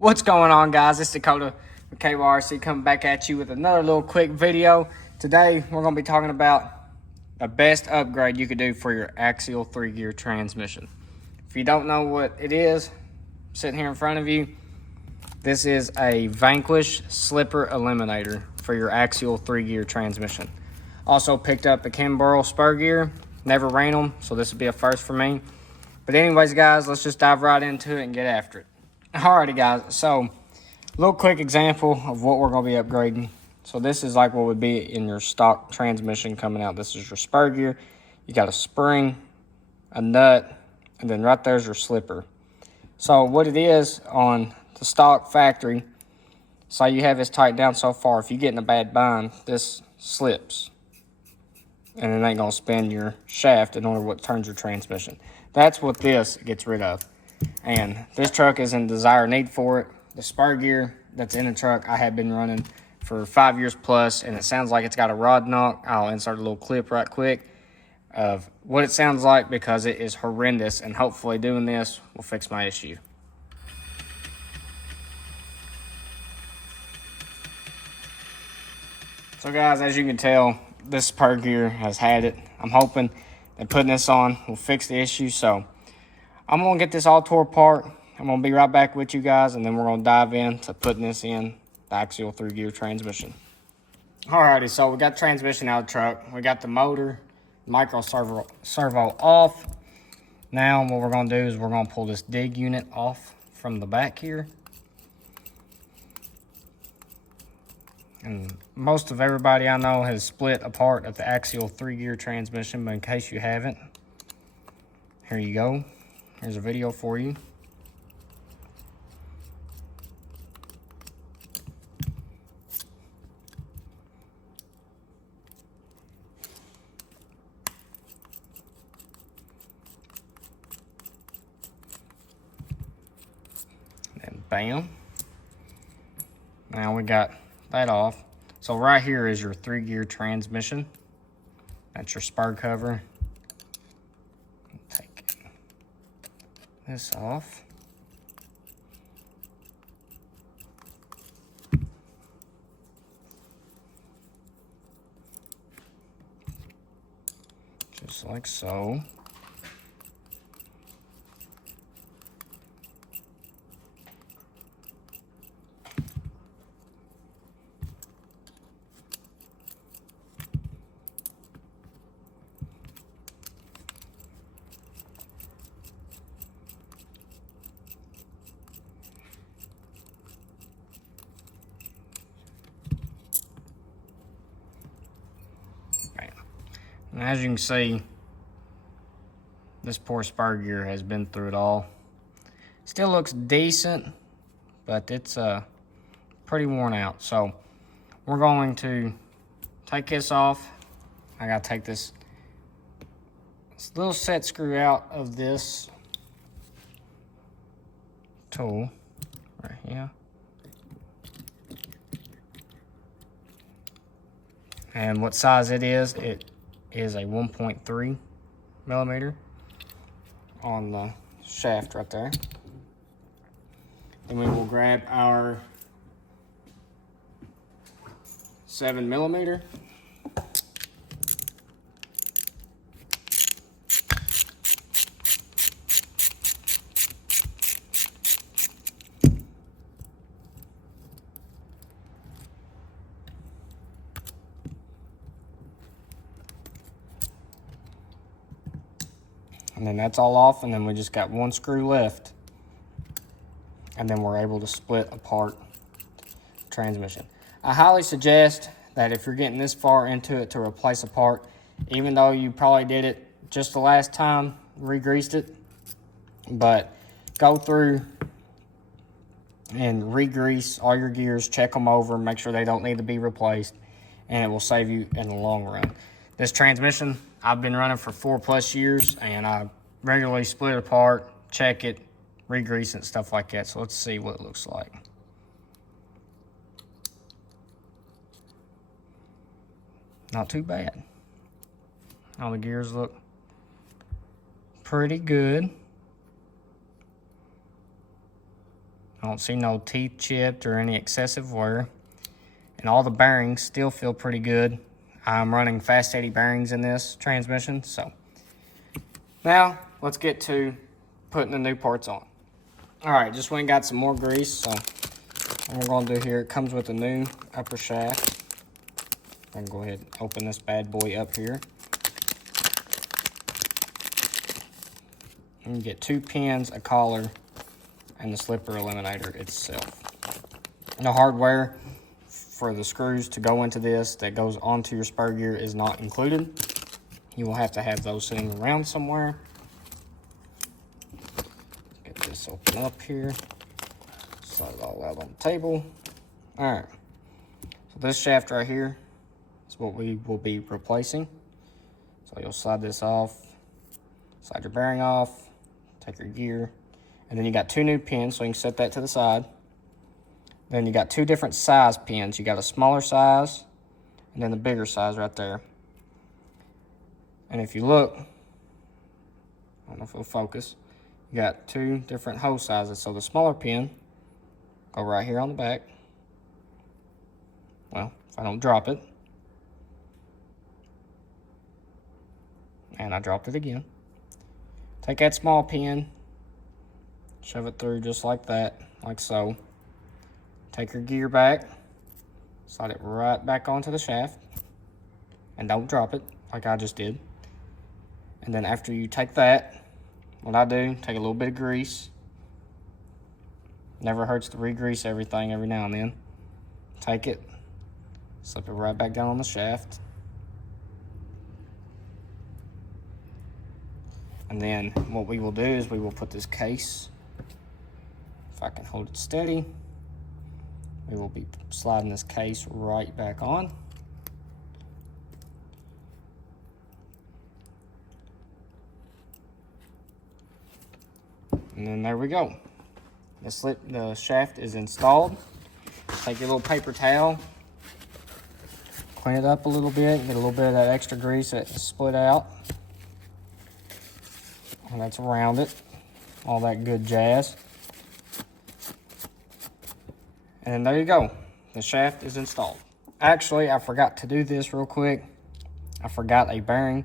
What's going on, guys? It's Dakota with KYRC coming back at you with another little quick video. Today we're going to be talking about the best upgrade you could do for your Axial 3-gear transmission. If you don't know what it is, sitting here in front of you, this is a Vanquish slipper eliminator for your Axial 3-gear transmission. Also picked up a Kimball spur gear. Never ran them, so this would be a first for me. But anyways, guys, let's just dive right into it and get after it. Alrighty, guys, so a little quick example of what we're going to be upgrading. So this is like what would be in your stock transmission coming out. This is your spur gear. You got a spring, a nut, and then right there's your slipper. So what it is on the stock factory, say you have this tightened down so far, if you get in a bad bind, this slips. And it ain't going to spin your shaft in order what turns your transmission. That's what this gets rid of. And this truck is in dire need for it. The spur gear that's in the truck I have been running for 5 years plus, and it sounds like it's got a rod knock. I'll insert a little clip right quick of what it sounds like because it is horrendous, and hopefully doing this will fix my issue. So guys, as you can tell, this spur gear has had it. I'm hoping that putting this on will fix the issue. So I'm going to get this all tore apart. I'm going to be right back with you guys, and then we're going to dive into putting this in the Axial 3-gear transmission. Alrighty, so we got transmission out of the truck. We got the motor, micro servo off. Now what we're going to do is we're going to pull this dig unit off from the back here. And most of everybody I know has split a part of the Axial 3-gear transmission, but in case you haven't, here you go. Here's a video for you. And bam. Now we got that off. So right here is your 3-gear transmission. That's your spur cover. Take this off. Just like so. And as you can see, this poor spur gear has been through it all. Still looks decent, but it's pretty worn out. So we're going to take this off. I gotta take this little set screw out of this tool right here. And what size it is a 1.3 millimeter on the shaft right there. Then we will grab our 7 millimeter. And then that's all off, and then we just got one screw left. And then we're able to split apart the transmission. I highly suggest that if you're getting this far into it to replace a part, even though you probably did it just the last time, re-greased it, but go through and re-grease all your gears, check them over, make sure they don't need to be replaced, and it will save you in the long run. This transmission I've been running for 4+ years, and I regularly split it apart, check it, re-grease it, stuff like that. So let's see what it looks like. Not too bad. All the gears look pretty good. I don't see no teeth chipped or any excessive wear. And all the bearings still feel pretty good. I'm running fast 80 bearings in this transmission. So now let's get to putting the new parts on. All right, just went and got some more grease. So what we're gonna do here, it comes with a new upper shaft. I'm gonna go ahead and open this bad boy up here. And you get 2 pins, a collar, and the slipper eliminator itself. The hardware for the screws to go into this that goes onto your spur gear is not included. You will have to have those sitting around somewhere. Get this open up here. Slide it all out on the table. All right, so this shaft right here is what we will be replacing. So you'll slide this off, slide your bearing off, take your gear, and then you got 2 new pins, so you can set that to the side. Then you got 2 different size pins. You got a smaller size and then the bigger size right there. And if you look, I don't know if it'll focus, you got 2 different hose sizes. So the smaller pin go right here on the back. Well, if I don't drop it. And I dropped it again. Take that small pin, shove it through just like that, like so. Take your gear back, slide it right back onto the shaft, and don't drop it like I just did. And then after you take that, what I do, take a little bit of grease. Never hurts to re-grease everything every now and then. Take it, slip it right back down on the shaft. And then what we will do is we will put this case, if I can hold it steady, we will be sliding this case right back on. And then there we go. The shaft is installed. Take your little paper towel, clean it up a little bit, get a little bit of that extra grease that split out. And that's around it, all that good jazz. And then there you go, the shaft is installed. Actually, I forgot to do this real quick. I forgot a bearing.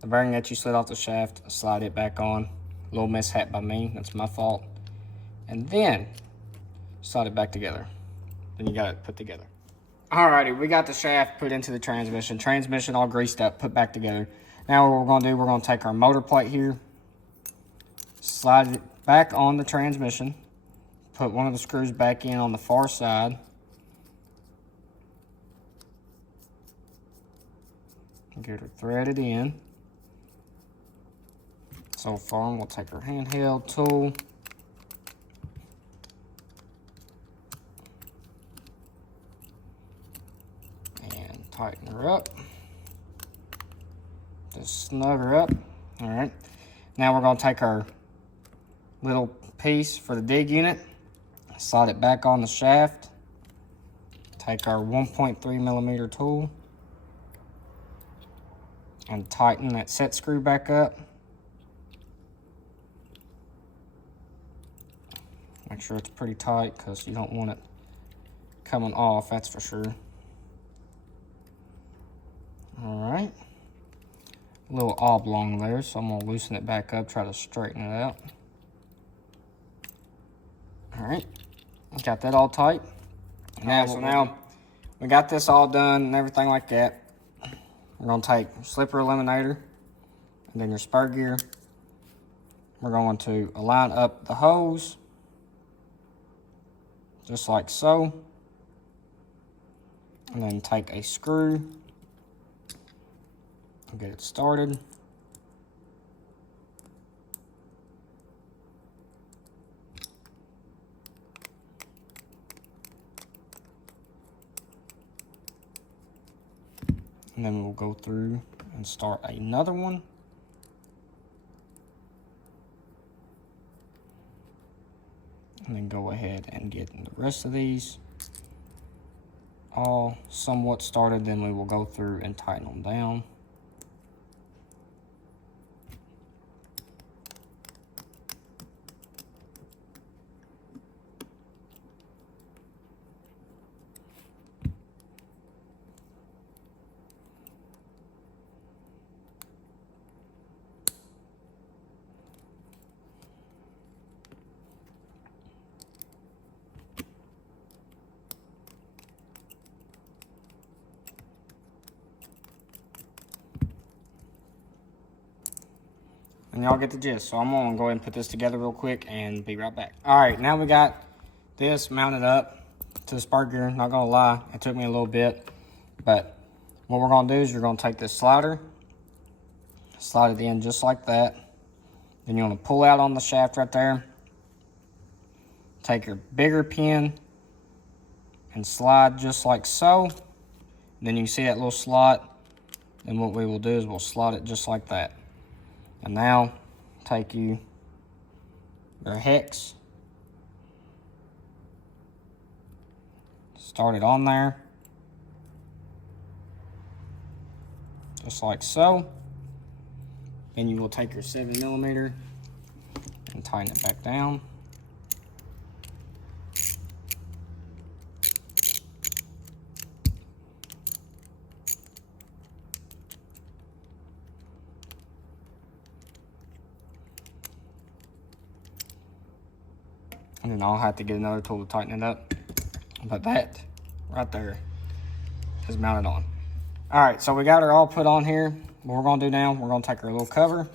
The bearing that you slid off the shaft, slide it back on. A little mishap by me, that's my fault. And then slide it back together. Then you got it put together. Alrighty, we got the shaft put into the transmission. Transmission all greased up, put back together. Now what we're gonna do, we're gonna take our motor plate here, slide it back on the transmission, put one of the screws back in on the far side, get her threaded in. So far, we'll take our handheld tool, and tighten her up. Just snug her up. All right. Now we're gonna take our little piece for the dig unit, slide it back on the shaft, take our 1.3 millimeter tool, and tighten that set screw back up. Make sure it's pretty tight because you don't want it coming off, that's for sure. All right. A little oblong there, so I'm gonna loosen it back up, try to straighten it out. All right, got that all tight. Now, so now we got this all done and everything like that. We're gonna take slipper eliminator and then your spur gear. We're going to align up the hose, just like so. And then take a screw and get it started. And then we'll go through and start another one. And then go ahead and get the rest of these all somewhat started. Then we will go through and tighten them down. and y'all get the gist. So I'm gonna go ahead and put this together real quick and be right back. All right, now we got this mounted up to the spur gear. Not gonna lie, it took me a little bit, but what we're gonna do is you're gonna take this slider, slide it in just like that. Then you wanna pull out on the shaft right there. Take your bigger pin and slide just like so. Then you see that little slot. Then what we will do is we'll slide it just like that. And now take your hex, start it on there, just like so. Then you will take your 7mm and tighten it back down. And then I'll have to get another tool to tighten it up. But that right there is mounted on. All right, so we got her all put on here. What we're gonna do now, we're gonna take our little cover,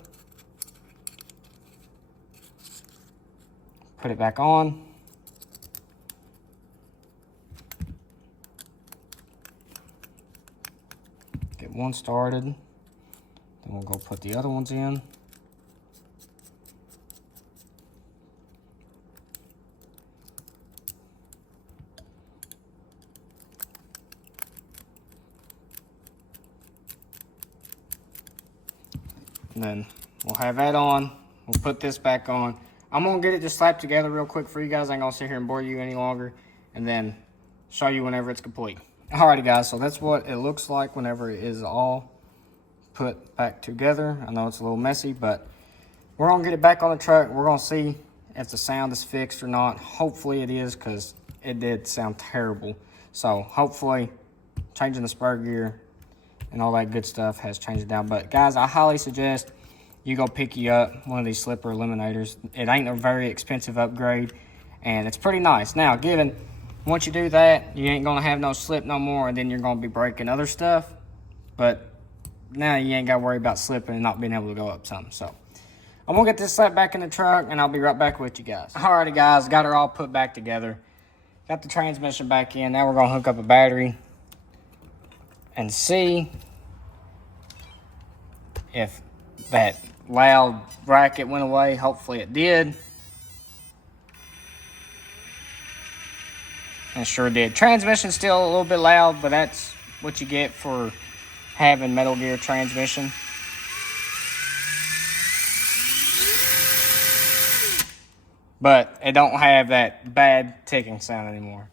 put it back on. Get one started. Then we'll go put the other ones in. And then we'll have that on. We'll put this back on. I'm gonna get it just slapped together real quick for you guys. I ain't gonna sit here and bore you any longer, and then show you whenever it's complete. Alrighty guys, so that's what it looks like whenever it is all put back together. I know it's a little messy, but we're gonna get it back on the truck. We're gonna see if the sound is fixed or not. Hopefully it is, because it did sound terrible. So hopefully changing the spur gear and all that good stuff has changed it down. But guys, I highly suggest you go pick you up one of these slipper eliminators. It ain't a very expensive upgrade, and it's pretty nice. Now, given once you do that, you ain't gonna have no slip no more, and then you're gonna be breaking other stuff. But now you ain't gotta worry about slipping and not being able to go up something. So I'm gonna get this slapped back in the truck, and I'll be right back with you guys. Alrighty guys, got her all put back together. Got the transmission back in. Now we're gonna hook up a battery and see if that loud racket went away. Hopefully it did. And it sure did. Transmission's still a little bit loud, but that's what you get for having Metal Gear transmission. But it don't have that bad ticking sound anymore.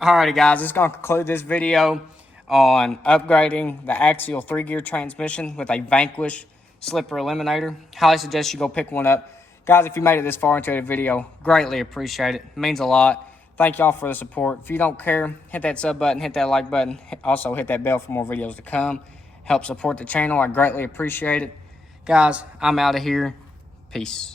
Alrighty guys, this is going to conclude this video on upgrading the Axial 3-gear transmission with a Vanquish slipper eliminator. Highly suggest you go pick one up. Guys, if you made it this far into the video, greatly appreciate it. It means a lot. Thank y'all for the support. If you don't care, hit that sub button, hit that like button. Also, hit that bell for more videos to come. Help support the channel. I greatly appreciate it. Guys, I'm out of here. Peace.